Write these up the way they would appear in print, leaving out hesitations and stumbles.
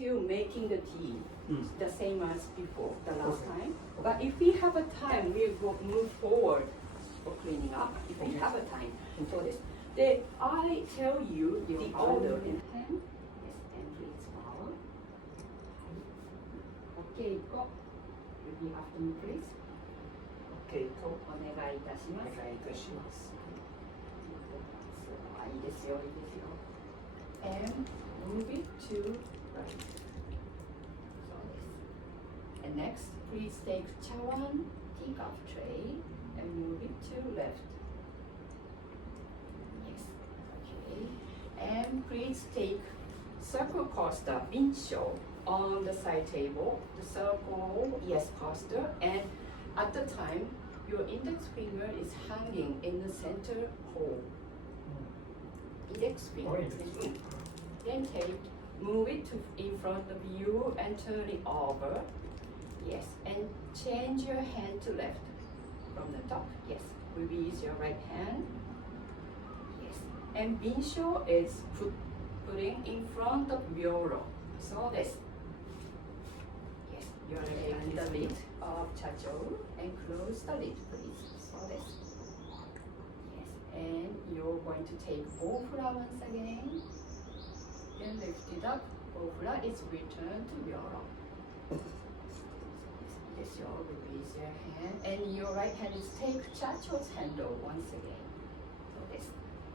still making the tea, the same as before, the last time. But if we have a time, we will move forward for cleaning up. If we have a time, so this. Then I tell you the order in hand. Yes, and please follow. Okay, go. Repeat after me, please. Okay, go. お願いいたします。お願いいたします。いいですよ、いいですよ。And move it to right. So this. And next, please take chawan teacup tray and move it to left. Yes. Okay. And please take circle coaster binsho on the side table. The circle, yes, coaster. And at the time, your index finger is hanging in the center hole. Index finger. Then move it to in front of you and turn it over. Yes, and change your hand to left from the top. Yes, release your right hand. Yes, and binsho is putting in front of Myoro. So this. Yes, you're taking the lid of chacho and close the lid, please. So this. And you're going to take Ōfura once again. Then lift it up. Ōfura is returned to Myoro. This your release your hand. And your right hand is take chacho's handle once again. So this.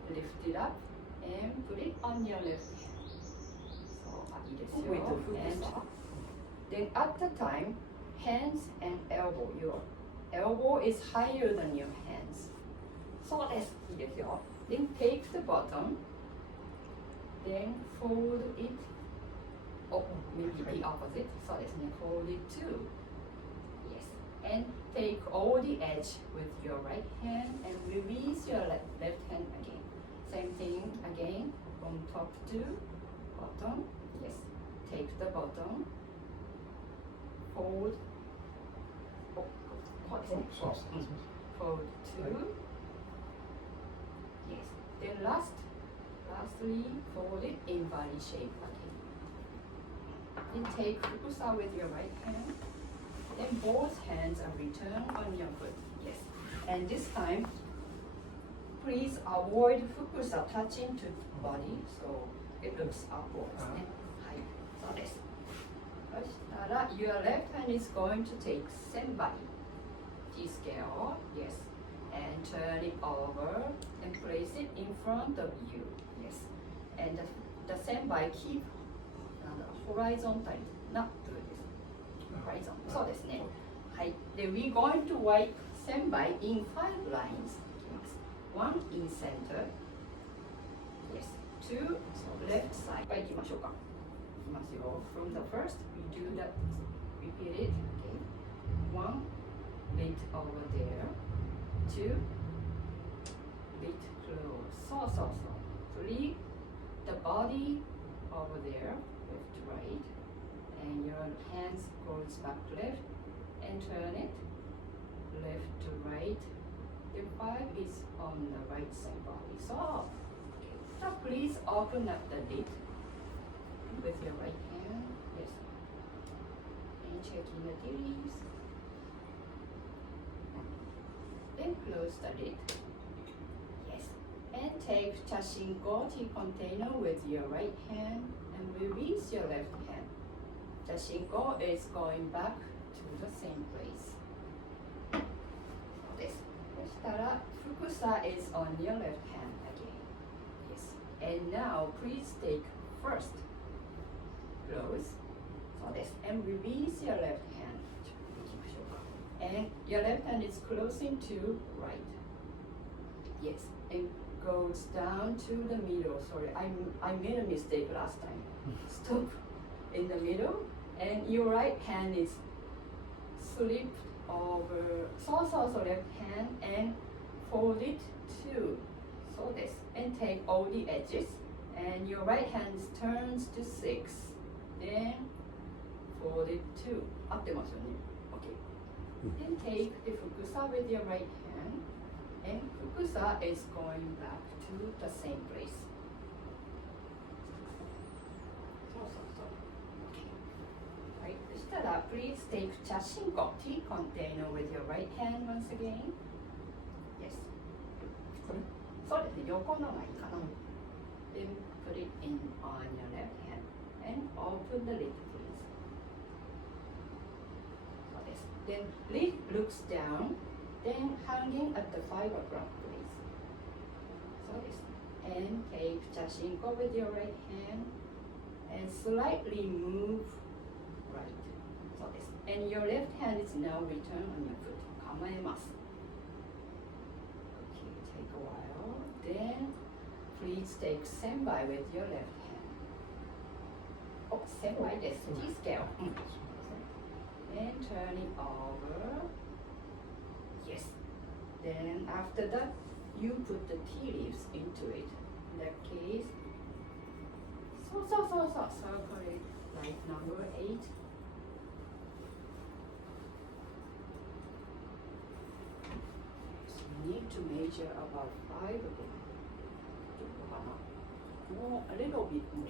Lift it up and put it on your left hand. So, いいですよ. And then at the time, hands and elbow. Your elbow is higher than your hands. そうです。いいですよ。Then take the bottom. Then fold it. Oh, maybe the opposite. そうですね。Fold it too. Yes. And take all the edge with your right hand and release your left hand again. Same thing again from top to bottom. Yes. Take the bottom. Fold. Oh, こうですね。Fold two. Yes. Then lastly, fold it in valley shape again. Then take fukusa with your right hand. Then both hands are returned on your foot. Yes. And this time, please avoid fukusa touching to body, so it looks upwards. はい。そうです。そしたら、your left hand is going to take senbai. T-scale. Yes. And turn it over and place it in front of you. Yes. And the senbai keep horizontal, not do this. Horizontal. そうですね。はい。で、we're going to wipe senbai in 5 lines. One in center. Yes. Two left side. はい、行きましょうか。いきますよ。From the first, we do that. Repeat it. Okay. One lid over there. Two, lid close. So. Three, the body over there, left to right, and your hands goes back to left, and turn it left to right. The 5 is on the right side body. So please open up the lid with your right hand. Yes. And check in the leaves. Then close the lid. Yes. And take chashinko tea container with your right hand and release your left hand. Chashinko is going back to the same place. そうです。そしたら、fukusa is on your left hand again. Yes. And now please take first. Close. そうです。And release your left hand. And your left hand is closing to right. Yes, and goes down to the middle. Sorry, I made a mistake last time. Stop in the middle, and your right hand is slipped over. So left hand and fold it too. So this, and take all the edges, and your right hand turns to 6. Then fold it too. 合ってますよね。Okay. Then take the fukusa with your right hand, and fukusa is going back to the same place. So. Okay. したら please take 写真コ tea container with your right hand once again. Yes. そうですね、横のがいいかな。Then put it in on your left hand and open the lid, please. そうです。Then lid looks down, then hanging at the 5 o'clock, please. そうです。And take 写真コ with your right hand and slightly move right. そうです。And your left hand is now return on your foot. 構えます。Okay, take a while. Then please take senbai with your left hand. Oh, senbai です。T scale. And turn it over. Yes. Then after that, you put the tea leaves into it. In that case, so circle it like number 8. So you need to measure about 5 of them. もう a little bit more.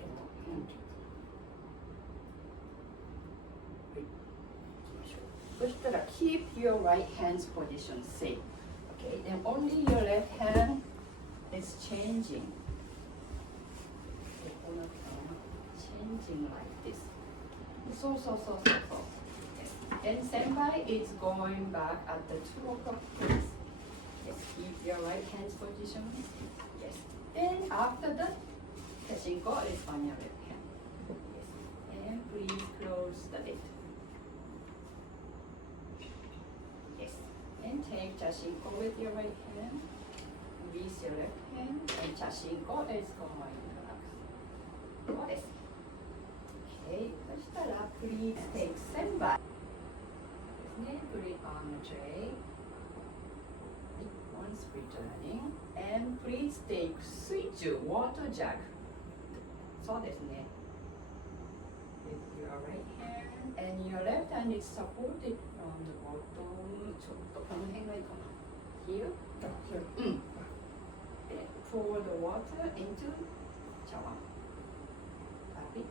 はい、行きましょう。そしたら keep your right hand's position safe. Okay, then only your left hand is changing. Changing like this. So. Yes. And senpai is going back at the 2 o'clock place. Yes, keep your right hand's position. Yes. Then after that, Teshinko is on your left hand. Yes. And please close the lid. Yes. And take Chashinko with your right hand. Release your left hand. And Chashinko is going back. そうです。Okay. そしたら please take senbai. ですね。Put it on the tray. Once returning. And please take 水中 water jug. そうですね。With your right hand and your left hand is supported from the bottom. ちょっとこの辺がいいかな。Here? うん。で、pour the water into 茶碗。Tap it.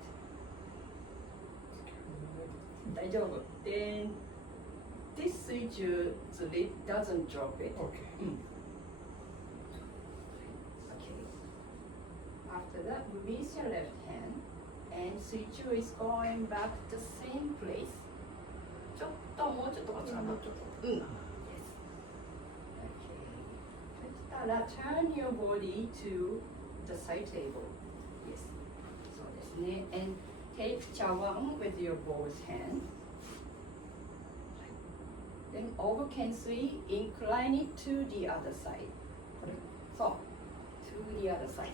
大丈夫。Then this 水中 lid doesn't drop it. Okay. うん。After that, release your left hand and Suichu is going back to the same place. もうちょっとこっちかな。うん。Yes. Okay. そしたら turn your body to the side table. Yes. そうですね。And take 茶碗 with your both hand. Then over can sui, incline it to the other side. そう。To the other side.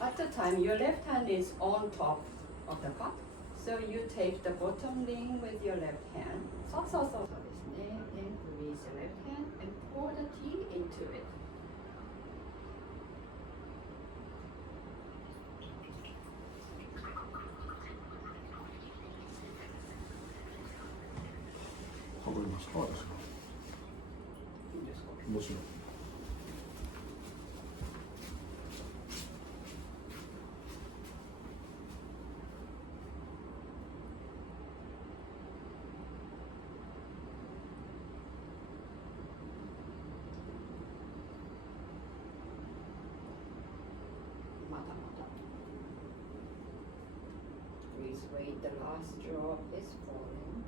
At the time, your left hand is on top of the cup. So you take the bottom ring with your left hand. そうですね。Then release your left hand and pour the tea into it. わかりますか？いいですか？もちろん。Please wait, the last drop is falling.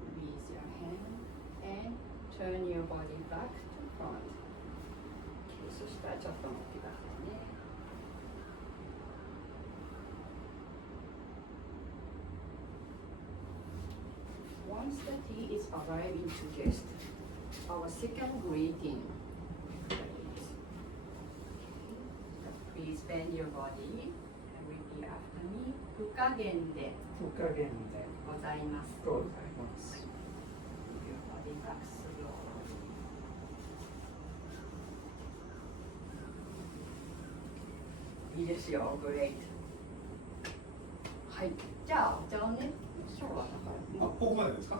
Release your hand and turn your body back to front. Okay, そしたらちょっと待ってくださいね。Once the tea is arriving to guests, our second greeting. Please bend your body and repeat after me. 不加減で無加減でございます。ございます。 Your body back slowly. いいですよ、Great. はい、じゃあお茶をね、今日はだから。あ、こまでですか？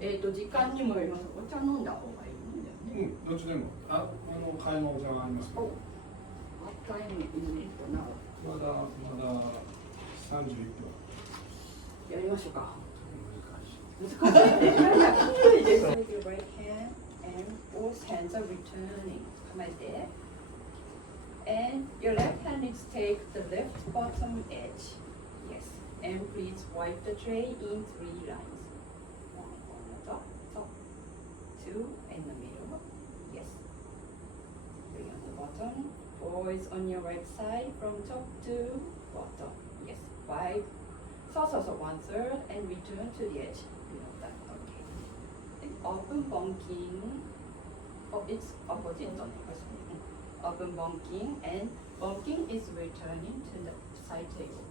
時間にもよります。お茶飲んだ方がいいんだよね。どっちでも。替えのお茶がありますけど。What time is it now? まだ31分。やりましょうか。難しい。難しい。いやいや、きついです。With your right hand and both hands are returning. 構えて。And your left hand is take the left bottom edge. Yes. And please wipe the tray in 3 lines. 1 on the top, 2 in the middle. Yes. 3 on the bottom. 4 is on your right side from top to bottom. Yes. 5. So 1/3 and return to the edge. You know that. Okay. And open bonking. Oh, it's opposite. Open bonking, and bonking is returning to the side table.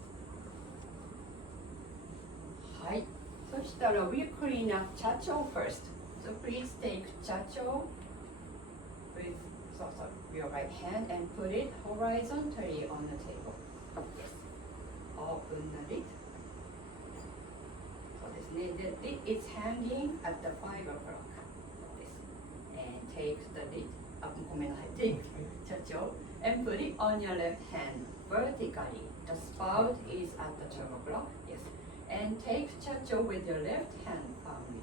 はい。そしたら we clean up chacho first. So please take chacho with your right hand and put it horizontally on the table. Yes. Open the lid. そうですね。The lid is hanging at the 5 o'clock. そうです。And take the lid. ごめんなさい。Take chacho and put it on your left hand vertically. The spout is at the 12 o'clock. Yes. And take chacho with your left hand firmly.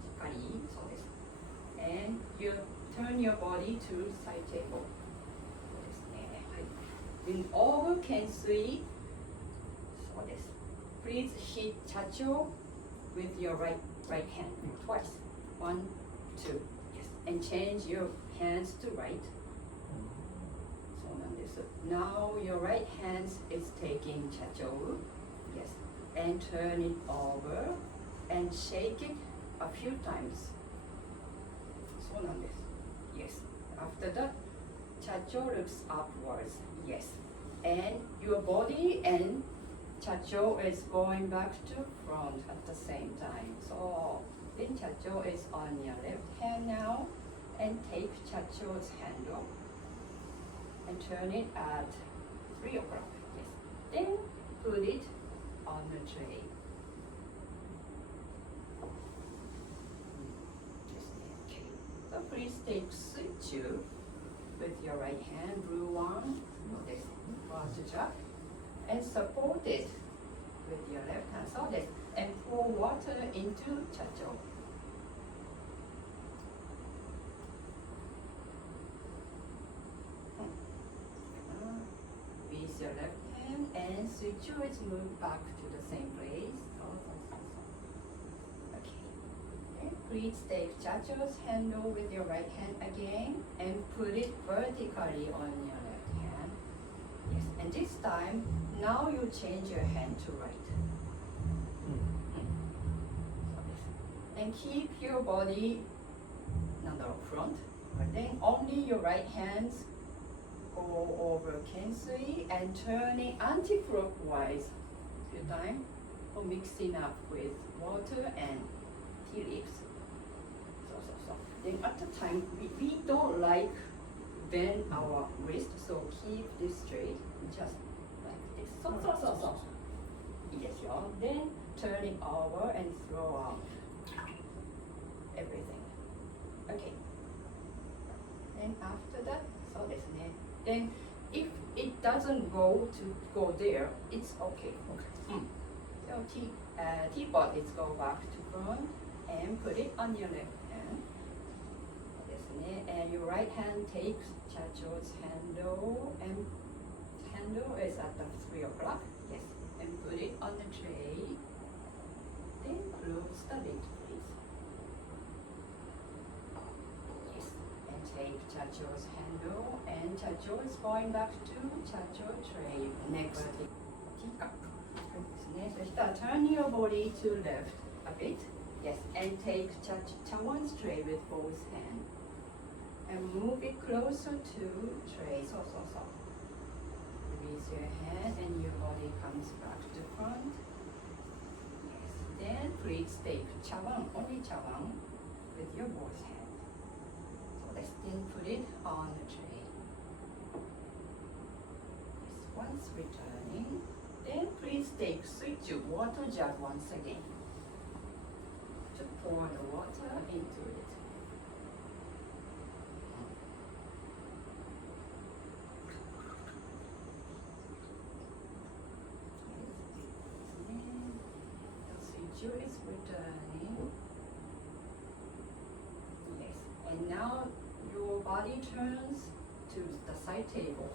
しっかり。そうです。And you turn your body to side table. そうですね。はい。In over can see. そうです。Please hit chacho with your right hand twice. 1, 2. Yes. And change your hands to right. そうなんです。Now your right hand is taking chacho. Yes. And turn it over and shake it a few times. そうなんです。Yes. After that, chacho looks upwards. Yes. And your body and chacho is going back to front at the same time. So then chacho is on your left hand now, and take chacho's handle and turn it at 3 o'clock. Yes. Then put it on the tray. Okay. So please take sosetsu with your right hand, brew one, this water, and support it with your left hand. So this, and pour water into chacho. With your left hand, and sosetsu is moved back to the same place. Okay. Please take chacho's handle with your right hand again and put it vertically on your left hand. Yes, and this time, now you change your hand to right. And keep your body front. Then only your right hands go over kensui and turning anti-clockwise few times for mixing up with water and tea leaves. So. Then at the time, we don't like bend our wrist, so keep this straight, just like this. So. Yes, then turn it over and throw out everything. Okay. Then after that, so this. Then if it doesn't go there, it's okay. So teapot is go back to front and put it on your left hand. And your right hand takes chacho's handle, and handle is at the 3 o'clock. Yes. And put it on the tray. Then close the lid, please. Yes. And take chacho's handle, and chacho is going back to chacho tray. Next, teacup. So turn your body to left a bit. Yes. And take chawan's tray with both hands. And move it closer to tray. So. Release your hand and your body comes back to front. Yes. Then please take chawan, only chawan, with your both hands. So let's then put it on the tray. Yes. Once returning, then please take sosetsu water jug once again. pour the water into it. The Senchadō is returning. Yes, and now your body turns to the side table.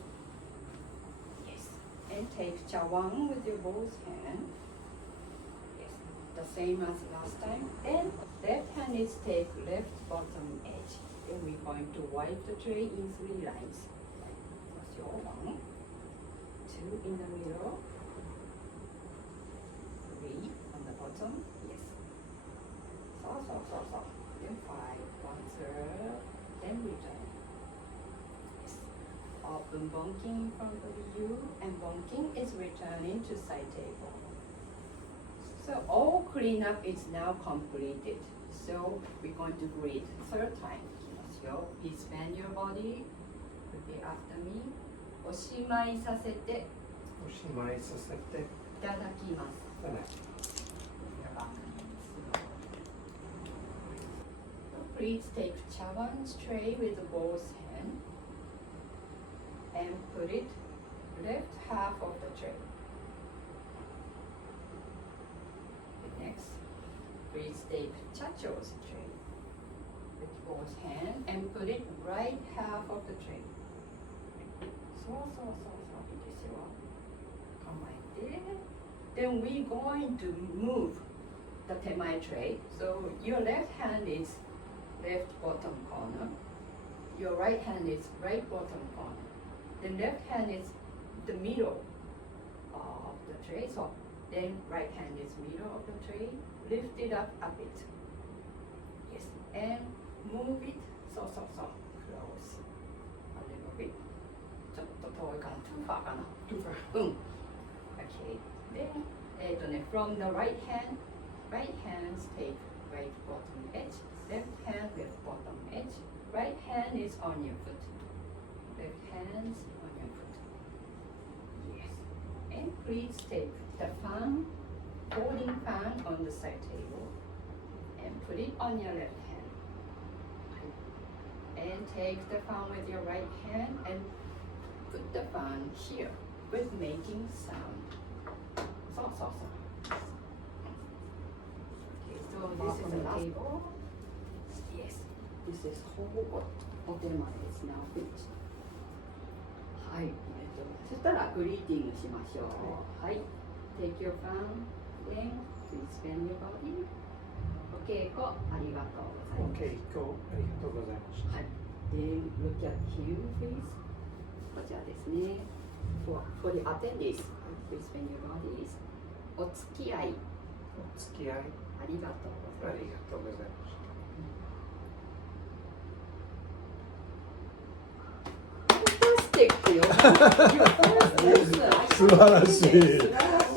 Yes, and take chawan with your both hands. Yes, the same as last time. And left hand is take left bottom edge. Then we're going to wipe the tray in 3 lines. That's your 1, 2 in the middle, 3 on the bottom. Yes. So. Then 5, 1/3. Then return. Yes. Open bunking in front of you, and bunking is returning to side table. So all cleanup is now completed. So we're going to greet 3rd time. Please bend your body. Repeat after me. おしまいさせておしまいさせていただきます。だね。 Please take chawan's tray with both hands and put it left half of the tray. Next, please take chacho's tray with both hands and put it right half of the tray. そういいですよ。構えて。Then we're going to move the temai tray. So your left hand is left bottom corner. Your right hand is right bottom corner. The left hand is the middle of the tray. So then right hand is middle of the tray. Lift it up a bit. Yes, and move it. So. Close a little bit. ちょっと遠いかな。Too far かな。Too far. Okay. Then, from the right hands take right bottom edge. Left hand left bottom edge. Right hand is on your foot. Left hands on your foot. Yes. And please take the fan, folding fan on the side table, and put it on your left hand. And take the fan with your right hand and put the fan here with making sound. So. Okay, so this is the table. Yes, this is whole otema is now finished. はい、そしたらグリーティングしましょう。はい、take your fan, then please bend your body. お稽古ありがとうございます。 OK、今日ありがとうございました。はい、then look at here, please. こちらですね。For the attendees, please bend your bodies. お付き合いお付き合いありがとうございます。ありがとうございました。素晴らしい。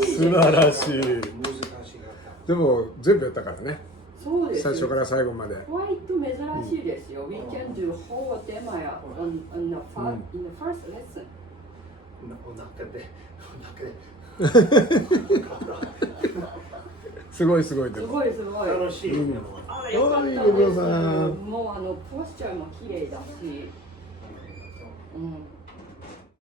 素晴らしい。難しかった。でも全部やったからね。そうです。最初から最後まで。割と珍しいですよ。We can do whole tema in the first lesson. お腹で。すごいでも。すごい。楽しい。あ、よかったです。もうポスチャーも綺麗だし。うん。